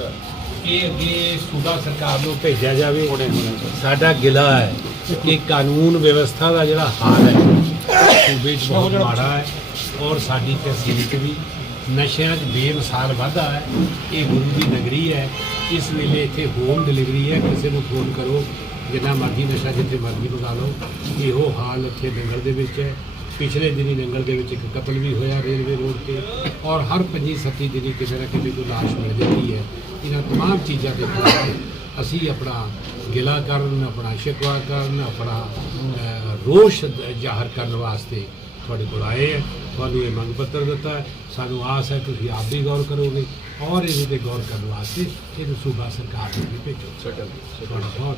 ਇਹ ਅੱਗੇ ਸੂਬਾ ਸਰਕਾਰ ਨੂੰ ਭੇਜਿਆ ਜਾਵੇ। ਸਾਡਾ ਗਿਲਾ ਹੈ ਕਿ ਕਾਨੂੰਨ ਵਿਵਸਥਾ ਦਾ ਜਿਹੜਾ ਹਾਲ ਹੈ ਸੂਬੇ 'ਚ ਬਹੁਤ ਮਾੜਾ ਹੈ ਔਰ ਸਾਡੀ ਤਹਿਸੀਲ 'ਚ ਵੀ ਨਸ਼ਿਆਂ 'ਚ ਬੇਮਿਸਾਲ ਵਾਧਾ ਹੈ। ਇਹ ਗੁਰੂ ਦੀ ਨਗਰੀ ਹੈ। ਇਸ ਵੇਲੇ ਇੱਥੇ ਹੋਮ ਡਿਲੀਵਰੀ ਹੈ। ਕਿਸੇ ਨੂੰ ਫੋਨ ਕਰੋ, ਜਿੰਨਾ ਮਰਜ਼ੀ ਨਸ਼ਾ ਜਿੱਥੇ ਮਰਜ਼ੀ ਮੰਗਾ ਲਓ। ਇਹੋ ਹਾਲ ਇੱਥੇ ਨਗਰ ਦੇ ਵਿੱਚ ਹੈ। ਪਿਛਲੇ ਦਿਨੀ ਨੰਗਲ ਦੇ ਵਿੱਚ ਇੱਕ ਕਤਲ ਵੀ ਹੋਇਆ ਰੇਲਵੇ ਰੋਡ ਤੇ ਔਰ ਹਰ ਪੰਜੀ ਸੱਤੀ ਦਿਨੀ ਕਿਸੇ ਨਾ ਕਿਸੇ ਕੋਈ ਲਾਸ਼ ਮਿਲ ਜਾਂਦੀ ਹੈ ਇਹਨਾਂ तमाम ਚੀਜ਼ਾਂ ਦੇ ਖਿਲਾਫ ਅਸੀਂ ਆਪਣਾ ਗਿਲਾ ਕਰਨ ਆਪਣਾ ਸ਼ਿਕਵਾ ਕਰਨ ਆਪਣਾ ਅਹ, ਰੋਸ਼ ਦ- ਜ਼ਾਹਰ ਕਰਨ ਵਾਸਤੇ ਤੁਹਾਡੇ ਕੋਲ ਆਏ ਹੈ ਤੁਹਾਨੂੰ ਇਹ ਮੰਗ ਪੱਤਰ ਦਿੱਤਾ ਹੈ ਸਾਨੂੰ ਆਸ ਹੈ ਤੁਸੀਂ ਆਪ ਵੀ ਗੌਰ ਕਰੋਗੇ ਔਰ ਇਹਦੇ ਤੇ ਗੌਰ ਕਰਨ ਵਾਸਤੇ ਇਹਨੂੰ ਸੂਬਾ ਸਰਕਾਰ ਨੂੰ ਵੀ ਭੇਜੋ ਤੁਹਾਡਾ ਬਹੁਤ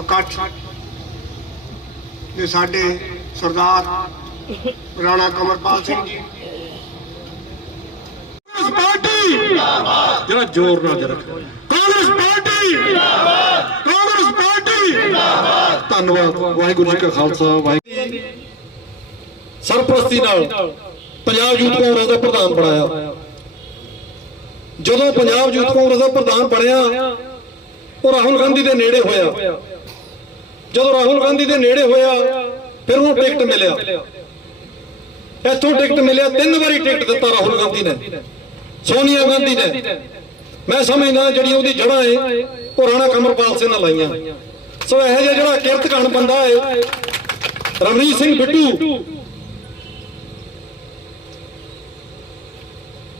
ਇਕੱਠ ਤੇ ਸਾਡੇ ਸਰਦਾਰ ਰਾਣਾ ਕਮਰਪਾਲ ਸਿੰਘ ਜੀ। ਕਾਂਗਰਸ ਪਾਰਟੀ ਜਰਾ ਜ਼ੋਰ ਨਾਲ ਜਰਾ। ਕਾਂਗਰਸ ਪਾਰਟੀ ਕਾਂਗਰਸ ਪਾਰਟੀ ਧੰਨਵਾਦ ਵਾਹਿਗੁਰੂ ਜੀ ਕਾ ਖਾਲਸਾ ਵਾਹਿਗੁਰੂ ਸਰਪ੍ਰਸਤੀ ਨਾਲ ਪੰਜਾਬ ਯੂਥ ਕਾਂਗਰਸ ਦਾ ਪ੍ਰਧਾਨ ਬਣਾਇਆ। ਜਦੋਂ ਪੰਜਾਬ ਯੂਥ ਕਾਂਗਰਸ ਦਾ ਪ੍ਰਧਾਨ ਬਣਿਆ ਉਹ ਰਾਹੁਲ ਗਾਂਧੀ ਦੇ ਨੇੜੇ ਹੋਇਆ। ਜਦੋਂ ਰਾਹੁਲ ਗਾਂਧੀ ਦੇ ਨੇੜੇ ਹੋਇਆ, ਫਿਰ ਉਹਨੂੰ ਟਿਕਟ ਮਿਲਿਆ। ਇੱਥੋਂ ਟਿਕਟ ਮਿਲਿਆ, ਤਿੰਨ ਵਾਰੀ ਟਿਕਟ ਦਿੱਤਾ ਰਾਹੁਲ ਗਾਂਧੀ ਨੇ, ਸੋਨੀਆ ਗਾਂਧੀ ਨੇ। ਮੈਂ ਸਮਝਦਾ ਜਿਹੜੀਆਂ ਉਹਦੀ ਜੜ੍ਹਾਂ ਏ, ਉਹ ਰਾਣਾ ਕਮਰਪਾਲ ਸਿੰਘ ਨਾਲ ਲਾਈਆਂ ਸੋ ਇਹੋ ਜਿਹਾ ਜਿਹੜਾ ਕਿਰਤਕਾਨ ਬੰਦਾ ਏ ਰਮਨੀਤ ਸਿੰਘ ਬਿੱਟੂ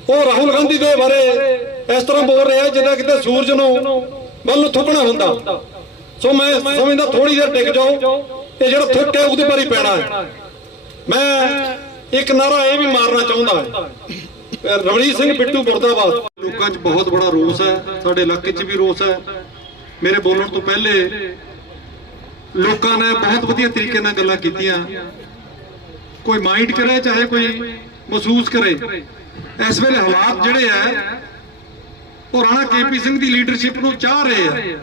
ਉਹ ਰਾਹੁਲ ਗਾਂਧੀ ਦੇ ਬਾਰੇ ਇਸ ਤਰ੍ਹਾਂ ਬੋਲ ਰਿਹਾ ਜਿੱਦਾਂ ਕਿਤੇ ਸੂਰਜ ਨੂੰ ਵੱਲ ਥੁੱਕਣਾ ਹੁੰਦਾ। ਸੋ ਮੈਂ ਸਮਝਦਾ ਥੋੜੀ ਦੇਰ ਟਿਕ ਜਾਓ, ਇਹ ਜਿਹੜਾ ਥੁੱਕ ਹੈ ਉਹਦੇ ਪਰ ਹੀ ਪੈਣਾ ਹੈ। ਮੈਂ ਇੱਕ ਨਾਰਾ ਇਹ ਵੀ ਮਾਰਨਾ ਚਾਹੁੰਦਾ ਹੈ। ਰਮਨੀਤ ਸਿੰਘ ਬਿੱਟੂ ਮੁਰਦਾਬਾਦ। ਲੋਕਾਂ 'ਚ ਬਹੁਤ ਬੜਾ ਰੋਸ ਹੈ, ਸਾਡੇ ਇਲਾਕੇ 'ਚ ਵੀ ਰੋਸ ਹੈ। ਮੇਰੇ ਬੋਲਣ ਤੋਂ ਪਹਿਲੇ ਲੋਕਾਂ ਨੇ ਬਹੁਤ ਵਧੀਆ ਤਰੀਕੇ ਨਾਲ ਗੱਲਾਂ ਕੀਤੀਆਂ। ਕੋਈ ਮਾਈਂਡ ਕਰੇ ਚਾਹੇ ਕੋਈ ਮਹਿਸੂਸ ਕਰੇ। ਇਸ ਵੇਲੇ ਹਾਲਾਤ ਜਿਹੜੇ ਆ, ਉਹ ਰਾਣਾ ਕੇਪੀ ਸਿੰਘ ਦੀ ਲੀਡਰਸ਼ਿਪ ਨੂੰ ਚਾਹ ਰਹੇ ਆ।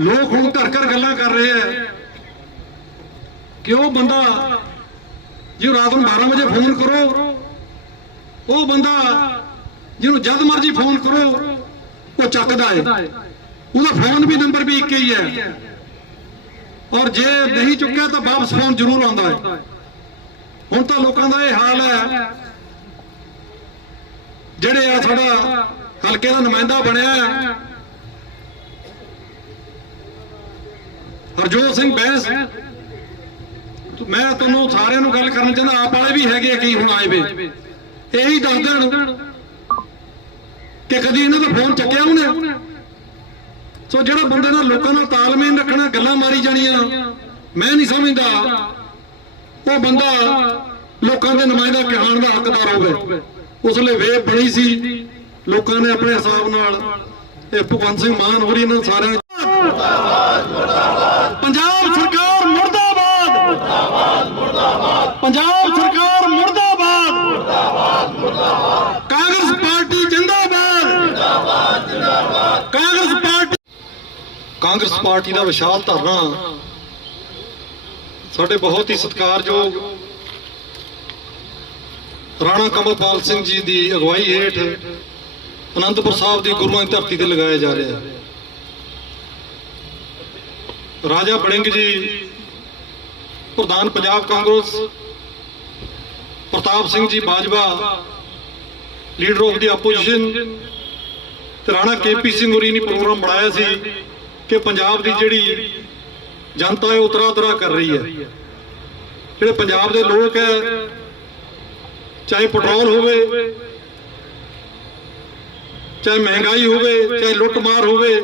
ਲੋਕ ਹੁਣ ਘਰ ਘਰ ਗੱਲਾਂ ਕਰ ਰਹੇ ਆ ਕਿ ਉਹ ਬੰਦਾ ਜੇ ਰਾਤ ਨੂੰ 12 ਵਜੇ ਫੋਨ ਕਰੋ, ਉਹ ਬੰਦਾ ਜਿਹਨੂੰ ਜਦ ਮਰਜ਼ੀ ਫੋਨ ਕਰੋ, ਉਹ ਚੱਕਦਾ ਹੈ ਉਹਦਾ ਫੋਨ ਵੀ ਨੰਬਰ ਵੀ ਇੱਕ ਹੀ ਹੈ ਔਰ ਜੇ ਨਹੀਂ ਚੁੱਕਿਆ ਤਾਂ ਵਾਪਸ ਫੋਨ ਜ਼ਰੂਰ ਆਉਂਦਾ ਹੈ ਹੁਣ ਤਾਂ ਲੋਕਾਂ ਦਾ ਇਹ ਹਾਲ ਹੈ ਜਿਹੜੇ ਆ ਸਾਡਾ ਹਲਕੇ ਦਾ ਨੁਮਾਇੰਦਾ ਬਣਿਆ ਹਰਜੋਤ ਸਿੰਘ ਬੈਂਸ ਮੈਂ ਤੁਹਾਨੂੰ ਸਾਰਿਆਂ ਨੂੰ ਗੱਲ ਕਰਨਾ ਚਾਹੁੰਦਾ, ਆਪ ਵਾਲੇ ਵੀ ਹੈਗੇ ਆ ਕਈ ਹੁਣ ਆਏ ਵੇ। ਇਹੀ ਦੱਸ ਦੇਣ ਕਿ ਕਦੀ ਇਹਨਾਂ ਦਾ ਫੋਨ ਚੱਕਿਆ ਉਹਨੇ ਸੋ ਜਿਹੜਾ ਬੰਦੇ ਨਾਲ ਲੋਕਾਂ ਨਾਲ ਤਾਲਮੇਲ ਰੱਖਣਾ, ਗੱਲਾਂ ਮਾਰੀ ਜਾਣੀਆਂ, ਮੈਂ ਨਹੀਂ ਸਮਝਦਾ ਉਹ ਬੰਦਾ ਲੋਕਾਂ ਦੇ ਨੁਮਾਇੰਦਾ ਕਹਾਣ ਦਾ ਹੱਕਦਾਰ ਹੋਵੇ। ਉਸ ਲਈ ਵੇ ਬਣੀ ਸੀ। ਲੋਕਾਂ ਨੇ ਆਪਣੇ ਹਿਸਾਬ ਨਾਲ ਇਹ ਭਗਵੰਤ ਸਿੰਘ ਮਾਨ ਹੋਰੀ ਇਹਨਾਂ ਸਾਰਿਆਂ ਨੇ ਪੰਜਾਬ ਸਰਕਾਰ ਮੁਰਦਾਬਾਦ। ਮੁਰਦਾਬਾਦ ਮੁਰਦਾਬਾਦ ਪੰਜਾਬ ਸਰਕਾਰ ਮੁਰਦਾਬਾਦ। ਮੁਰਦਾਬਾਦ ਮੁਰਦਾਬਾਦ ਕਾਂਗਰਸ ਪਾਰਟੀ ਜਿੰਦਾਬਾਦ ਜਿੰਦਾਬਾਦ ਜਿੰਦਾਬਾਦ। ਕਾਂਗਰਸ ਪਾਰਟੀ ਕਾਂਗਰਸ ਪਾਰਟੀ ਦਾ ਵਿਸ਼ਾਲ ਧਰਨਾ ਸਾਡੇ ਬਹੁਤ ਹੀ ਸਤਿਕਾਰਯੋਗ ਰਾਣਾ ਕਮਲਪਾਲ ਸਿੰਘ ਜੀ ਦੀ ਅਗਵਾਈ ਹੇਠ ਅਨੰਦਪੁਰ ਸਾਹਿਬ ਦੀ ਗੁਰੂਆਂ ਦੀ ਧਰਤੀ ਤੇ ਲਗਾਇਆ ਜਾ ਰਿਹਾ ਹੈ। ਰਾਜਾ ਬੜਿੰਗ ਜੀ, ਪ੍ਰਧਾਨ Punjab Congress, Partap Singh ji Bajwa, leader of the opposition ਤੇ ਰਾਣਾ ਕੇਪੀ ਸਿੰਘ ਹੋਰੀ ਨੇ ਪ੍ਰੋਗਰਾਮ ਬਣਾਇਆ ਸੀ ਕਿ ਪੰਜਾਬ ਦੀ ਜਿਹੜੀ ਜਨਤਾ ਹੈ ਉਤਰਾ ਉਤਰਾ ਕਰ ਰਹੀ ਹੈ। ਜਿਹੜੇ ਪੰਜਾਬ ਦੇ ਲੋਕ ਹੈ ਚਾਹੇ ਪੈਟਰੋਲ ਹੋਵੇ, ਚਾਹੇ ਮਹਿੰਗਾਈ ਹੋਵੇ, ਚਾਹੇ ਲੁੱਟਮਾਰ ਹੋਵੇ,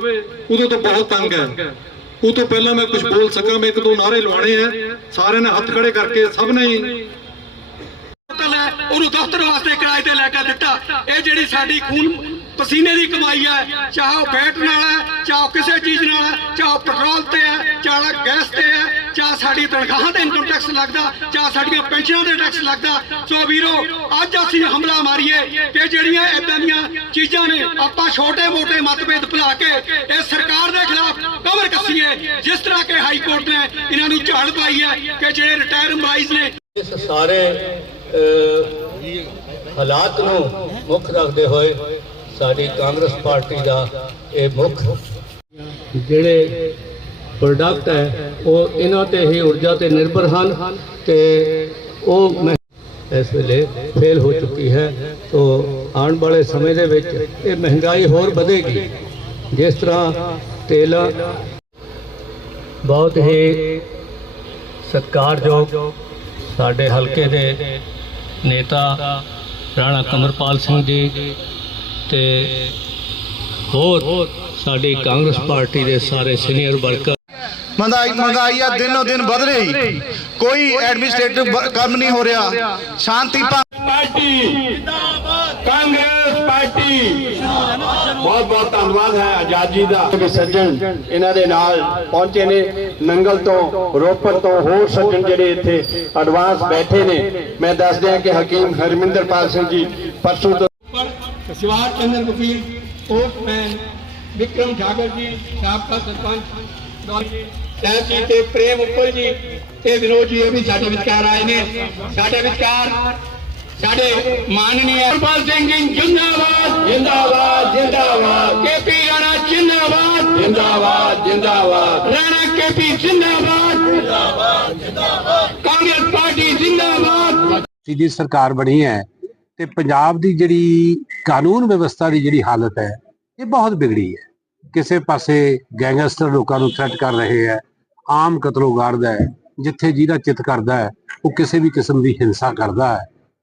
ਉਦੋਂ ਤੋਂ ਬਹੁਤ ਤੰਗ ਹੈ। ਉਹ ਤੋਂ ਪਹਿਲਾਂ ਮੈਂ ਕੁਝ ਬੋਲ ਸਕਾਂ, ਮੈਂ ਇੱਕ ਦੋ ਨਾਰੇ ਲਵਾਣੇ ਆ। ਸਾਰਿਆਂ ਨੇ ਹੱਥ ਖੜੇ ਕਰਕੇ, ਸਭ ਨੇ ਹੀ ਉਹਨੂੰ ਦਫ਼ਤਰ ਵਾਸਤੇ ਕਿਰਾਏ ਤੇ ਲੈ ਕੇ ਦਿੱਤਾ। ਇਹ ਜਿਹੜੀ ਸਾਡੀ ਖੂਨ ਪਸੀਨੇ ਦੀ ਕਮਾਈ ਹੈ, ਚਾਹੇ ਉਹ ਬੈਟ ਨਾਲ ਹੈ, ਚਾਹੇ ਕਿਸੇ ਚੀਜ਼ ਨਾਲ ਹੈ, ਚਾਹੇ ਉਹ ਪੈਟਰੋਲ ਤੇ ਹੈ, ਚਾਹੇ ਗੈਸ ਤੇ ਹੈ ਚਾਹੇ ਸਾਡੀ ਤਨਖਾਹਾਂ ਤੇ ਇਨਕਮ ਟੈਕਸ ਲੱਗਦਾ ਚਾਹੇ ਸਾਡੀਆਂ ਪੈਨਸ਼ਨਾਂ ਤੇ ਟੈਕਸ ਲੱਗਦਾ। ਸੋ ਵੀਰੋ ਅੱਜ ਅਸੀਂ ਹਮਲਾ ਮਾਰੀਏ ਕਿ ਜਿਹੜੀਆਂ ਇਦਾਂ ਦੀਆਂ ਚੀਜ਼ਾਂ ਨੇ ਆਪਾਂ ਛੋਟੇ-ਮੋਟੇ ਮਤਭੇਦ ਭੁਲਾ ਕੇ ਇਹ ਸਰਕਾਰ ਦੇ ਖਿਲਾਫ ਕਮਰ ਕੱਸੀਏ ਜਿਸ ਤਰ੍ਹਾਂ ਕਿ ਹਾਈ ਕੋਰਟ ਨੇ ਇਹਨਾਂ ਨੂੰ ਝਾੜ ਪਾਈ ਹੈ ਕਿ ਜਿਹੜੇ ਰਿਟਾਇਰ ਮੁਲਾਜ਼ਮ ਨੇ ਇਸ ਸਾਰੇ ਹਾਲਾਤ ਨੂੰ ਮੁੱਖ ਰੱਖਦੇ ਹੋਏ ਸਾਡੀ ਕਾਂਗਰਸ ਪਾਰਟੀ ਦਾ ਇਹ ਮੁੱਖ ਜਿਹੜੇ ਪ੍ਰੋਡਕਟ ਹੈ, ਉਹ ਇਹਨਾਂ ਤੇ ਹੀ ਊਰਜਾ ਤੇ ਨਿਰਭਰ ਹਨ ਤੇ ਉਹ ਮੈਂ ਇਸ ਵੇਲੇ ਫੇਲ ਹੋ ਚੁੱਕੀ ਹੈ। ਤੋ ਆਉਣ ਵਾਲੇ ਸਮੇਂ ਦੇ ਵਿੱਚ ਇਹ ਮਹਿੰਗਾਈ ਹੋਰ ਵਧੇਗੀ। ਜਿਸ ਤਰ੍ਹਾਂ ਤੇਲ ਬਹੁਤ ਹੀ ਸਤਿਕਾਰਯੋਗ ਸਾਡੇ ਹਲਕੇ ਦੇ ਨੇਤਾ ਰਾਣਾ ਕਮਰਪਾਲ ਸਿੰਘ ਜੀ ਤੇ ਹੋਰ ਸਾਡੀ ਕਾਂਗਰਸ ਪਾਰਟੀ ਦੇ ਸਾਰੇ ਸੀਨੀਅਰ ਵਰਕਰ ਮਹਿੰਗਾਈ ਮਹਿੰਗਾਈ ਦਿਨੋ ਦਿਨ ਵਧ ਰਹੀ। ਕੋਈ ਐਡਮਿਨਿਸਟ੍ਰੇਟਿਵ ਕੰਮ ਨਹੀਂ ਹੋ ਰਿਹਾ। ਸ਼ਾਂਤੀ ਪਾਰਟੀ। ਕਾਂਗਰਸ ਪਾਰਟੀ। ਬਹੁਤ ਬਹੁਤ ਧੰਨਵਾਦ ਹੈ ਆਜ਼ਾਦ ਜੀ ਦਾ। ਕਿ ਸੱਜਣ ਇਹਨਾਂ ਦੇ ਨਾਲ ਪਹੁੰਚੇ ਨੇ ਨੰਗਲ ਤੋਂ ਰੋਪੜ ਤੋਂ ਹੋਰ ਸੱਜਣ ਜਿਹੜੇ ਇੱਥੇ ਐਡਵਾਂਸ ਬੈਠੇ ਨੇ। ਮੈਂ ਦੱਸ ਦਿਆਂ ਕਿ ਹਕੀਮ ਹਰਮਿੰਦਰਪਾਲ ਸਿੰਘ ਜੀ ਪਰਸੋਂ ਤੋਂ ਸਿਵਾਰ ਚੰਦਰ ਵਕੀਲ ਕੋਰਟ ਮੈਂ ਵਿਕਰਮ ਝਾਗਰ ਜੀ ਸਾਬਕਾ ਸਰਪੰਚ ਸਾਹਿਬ ਜੀ ਤੇ ਪ੍ਰੇਮ ਉੱਪਲ ਜੀ ਤੇ ਵਿਨੋਦ ਜੀ ਇਹ ਵੀ ਸਾਡੇ ਵਿਚਕਾਰ ਆਏ ਨੇ। ਸਾਡੇ ਵਿਚਕਾਰ ਸਾਡੇ ਮਾਨਨੀय ਹਰਪਾਲ ਸਿੰਘ ਜੀ ਜਿੰਦਾਬਾਦ। ਜਿੰਦਾਬਾਦ ਜਿੰਦਾਬਾਦ। ਕੇਪੀ ਰਾਣਾ ਜਿੰਦਾਬਾਦ। ਜਿੰਦਾਬਾਦ ਜਿੰਦਾਬਾਦ। ਰਾਣਾ ਕੇਪੀ ਜਿੰਦਾਬਾਦ। ਜਿੰਦਾਬਾਦ ਜਿੰਦਾਬਾਦ। ਕਾਂਗਰਸ ਪਾਰਟੀ ਜਿੰਦਾਬਾਦ। ਸੀ ਦੀ ਸਰਕਾਰ ਬਣੀ ਹੈ ਤੇ ਪੰਜਾਬ ਦੀ ਜਿਹੜੀ ਕਾਨੂੰਨ ਵਿਵਸਥਾ ਦੀ ਜਿਹੜੀ ਹਾਲਤ ਹੈ ਇਹ ਬਹੁਤ ਵਿਗੜੀ ਹੈ। ਕਿਸੇ ਪਾਸੇ ਗੈਂਗਸਟਰ ਲੋਕਾਂ ਨੂੰ ਥ੍ਰੈਟ ਕਰ ਰਹੇ ਹੈ, ਆਮ ਕਤਲੋਗਾਰਦ ਹੈ, ਜਿੱਥੇ ਜਿਹਦਾ ਚਿੱਤ ਕਰਦਾ ਹੈ, ਉਹ ਕਿਸੇ ਵੀ ਕਿਸਮ ਦੀ ਹਿੰਸਾ ਕਰਦਾ ਹੈ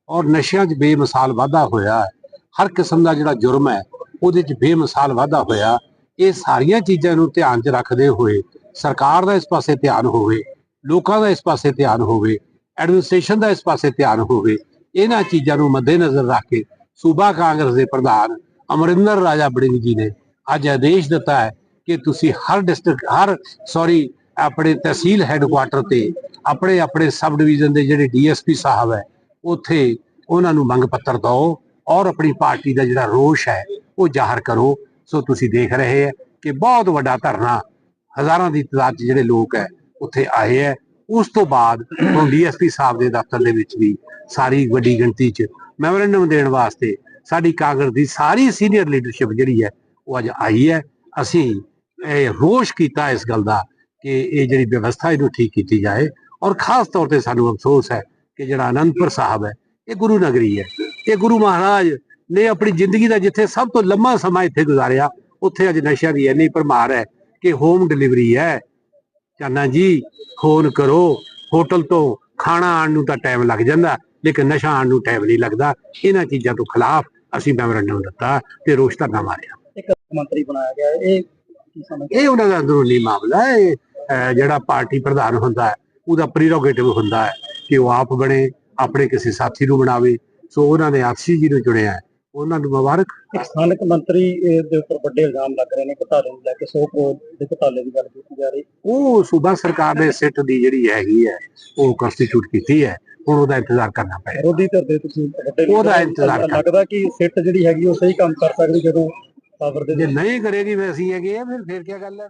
ਔਰ ਨਸ਼ਿਆਂ 'ਚ ਬੇਮਿਸਾਲ ਵਾਧਾ ਹੋਇਆ ਹੈ। ਹਰ ਕਿਸਮ ਦਾ ਜਿਹੜਾ ਜੁਰਮ ਹੈ, ਉਹਦੇ 'ਚ ਬੇਮਿਸਾਲ ਵਾਧਾ ਹੋਇਆ। ਇਹ ਸਾਰੀਆਂ ਚੀਜ਼ਾਂ ਨੂੰ ਧਿਆਨ 'ਚ ਰੱਖਦੇ ਹੋਏ, ਸਰਕਾਰ ਦਾ ਇਸ ਪਾਸੇ ਧਿਆਨ ਹੋਵੇ, ਲੋਕਾਂ ਦਾ ਇਸ ਪਾਸੇ ਧਿਆਨ ਹੋਵੇ ਐਡਮਿਨਿਸਟ੍ਰੇਸ਼ਨ ਦਾ ਇਸ ਪਾਸੇ ਧਿਆਨ ਹੋਵੇ, ਇਹਨਾਂ ਚੀਜ਼ਾਂ ਨੂੰ ਮੱਦੇਨਜ਼ਰ ਰੱਖ ਕੇ ਸੂਬਾ ਕਾਂਗਰਸ ਦੇ ਪ੍ਰਧਾਨ ਅਮਰਿੰਦਰ ਰਾਜਾ ਬੜਿੰਗ ਜੀ ਨੇ ਅੱਜ ਆਦੇਸ਼ ਦਿੱਤਾ ਹੈ ਕਿ ਤੁਸੀਂ ਹਰ ਡਿਸਟ੍ਰਿਕਟ ਹਰ ਸੌਰੀ ਆਪਣੇ ਤਹਿਸੀਲ ਹੈੱਡਕੁਆਟਰ ਤੇ ਆਪਣੇ ਆਪਣੇ ਸਬ ਡਿਵੀਜ਼ਨ ਦੇ ਜਿਹੜੇ ਡੀਐਸਪੀ ਸਾਹਿਬ ਹੈ, ਉੱਥੇ ਉਹਨਾਂ ਨੂੰ ਮੰਗ ਪੱਤਰ ਦਿਓ ਔਰ ਆਪਣੀ ਪਾਰਟੀ ਦਾ ਜਿਹੜਾ ਰੋਸ਼ ਹੈ, ਉਹ ਜ਼ਾਹਰ ਕਰੋ। ਸੋ ਤੁਸੀਂ ਦੇਖ ਰਹੇ ਹੈ ਕਿ ਬਹੁਤ ਵੱਡਾ ਧਰਨਾ ਹਜ਼ਾਰਾਂ ਦੀ ਤਾਦਾਦ 'ਚ ਜਿਹੜੇ ਲੋਕ ਹੈ, ਉੱਥੇ ਆਏ ਹੈ। ਉਸ ਤੋਂ ਬਾਅਦ ਹੁਣ ਡੀਐਸਪੀ ਸਾਹਿਬ ਦੇ ਦਫ਼ਤਰ ਦੇ ਵਿੱਚ ਵੀ ਸਾਰੀ ਵੱਡੀ ਗਿਣਤੀ 'ਚ ਮੈਮੋਰੈਂਡਮ ਦੇਣ ਵਾਸਤੇ ਸਾਡੀ ਕਾਂਗਰਸ ਦੀ ਸਾਰੀ ਸੀਨੀਅਰ ਲੀਡਰਸ਼ਿਪ ਜਿਹੜੀ ਹੈ ਉਹ ਅੱਜ ਆਈ ਹੈ। ਅਸੀਂ ਇਹ ਰੋਸ਼ ਕੀਤਾ ਇਸ ਗੱਲ ਦਾ ਕਿ ਇਹ ਜਿਹੜੀ ਵਿਵਸਥਾ ਇਹਨੂੰ ਠੀਕ ਕੀਤੀ ਜਾਏ ਔਰ ਖਾਸ ਤੌਰ ਤੇ ਸਾਨੂੰ ਅਫਸੋਸ ਹੈ ਕਿ ਜਿਹੜਾ ਅਨੰਦਪੁਰ ਸਾਹਿਬ ਹੈ, ਇਹ ਗੁਰੂ ਨਗਰੀ ਹੈ। ਇਹ ਗੁਰੂ ਮਹਾਰਾਜ ਨੇ ਆਪਣੀ ਜ਼ਿੰਦਗੀ ਦਾ ਜਿੱਥੇ ਸਭ ਤੋਂ ਲੰਮਾ ਸਮਾਂ ਇੱਥੇ ਗੁਜ਼ਾਰਿਆ, ਉੱਥੇ ਅੱਜ ਨਸ਼ਿਆਂ ਦੀ ਇੰਨੀ ਭਰਮਾਰ ਹੈ ਕਿ ਹੋਮ ਡਿਲੀਵਰੀ ਹੈ। ਚਾਨਾ ਜੀ ਫੋਨ ਕਰੋ ਹੋਟਲ ਤੋਂ ਖਾਣਾ ਆਉਣ ਨੂੰ ਤਾਂ ਟਾਈਮ ਲੱਗ ਜਾਂਦਾ, ਲੇਕਿਨ ਨਸ਼ਾ ਆਉਣ ਨੂੰ ਟਾਈਮ ਨਹੀਂ ਲੱਗਦਾ। ਇਹਨਾਂ ਚੀਜ਼ਾਂ ਤੋਂ ਖਿਲਾਫ ਅਸੀਂ ਮੈਮੋਰੰਡਮ ਦਿੱਤਾ ਤੇ ਰੋਸ਼ ਧਰਨਾ ਮਾਰਿਆ। ਮੰਤਰੀ ਬਣਾਇਆ ਗਿਆ ਇਹ ਕੀ ਸਮਝ ਇਹ ਉਹਨਾਂ ਦਾ ਅੰਦਰੂਨੀ ਮਾਮਲਾ ਹੈ। ਇਹ, ਅਹ, ਜਿਹੜਾ ਪਾਰਟੀ ਪ੍ਰਧਾਨ ਹੁੰਦਾ ਹੈ ਉਹਦਾ ਪ੍ਰੀਰੋਗੇਟਿਵ ਹੁੰਦਾ ਹੈ ਕਿ ਉਹ ਆਪ ਬਣੇ ਆਪਣੇ ਕਿਸੇ ਸਾਥੀ ਨੂੰ ਬਣਾਵੇ। ਸੋ ਉਹਨਾਂ ਨੇ ਆਸੀ ਜੀ ਨੂੰ ਚੁਣਿਆ ਹੈ। ਉਹਨਾਂ ਨੂੰ ਮੁਬਾਰਕ। ਇੱਕ ਸਥਾਨਕ ਮੰਤਰੀ ਇਹ ਦੇ ਉੱਪਰ ਵੱਡੇ ਇਲਜ਼ਾਮ ਲੱਗ ਰਹੇ ਨੇ ਘਟਾਲੇ ਨੂੰ ਲੈ ਕੇ। 100 ਕਰੋੜ ਦੇ ਘਟਾਲੇ ਦੀ ਗੱਲ ਕੀਤੀ ਜਾ ਰਹੀ। ਉਹ ਸੂਬਾ ਸਰਕਾਰ ਨੇ ਸਿੱਟ ਦੀ ਜਿਹੜੀ ਹੈਗੀ ਹੈ ਉਹ ਕੰਸਟੀਟਿਊਟ ਕੀਤੀ ਹੈ। ਹੁਣ ਉਹਦਾ ਇੰਤਜ਼ਾਰ ਕਰਨਾ ਪਏਗਾ। ਵਿਰੋਧੀ ਧਿਰ ਦੇ ਤੁਸੀਂ ਵੱਡੇ ਉਹਦਾ leader ਹੋ, ਇੰਤਜ਼ਾਰ ਕਰ- ਲੱਗਦਾ ਕਿ ਸਿੱਟ ਜਿਹੜੀ ਹੈਗੀ ਉਹ ਸਹੀ ਕੰਮ ਕਰ ਸਕਦੀ ਜਦੋਂ ਪਾਵਰ ਦੇ ਜੇ ਨਹੀਂ ਕਰੇਗੀ ਵੈਸੀ ਹੈਗੀ ਹੈ ਫਿਰ ਫਿਰ ਕੀ ਗੱਲ ਹੈ?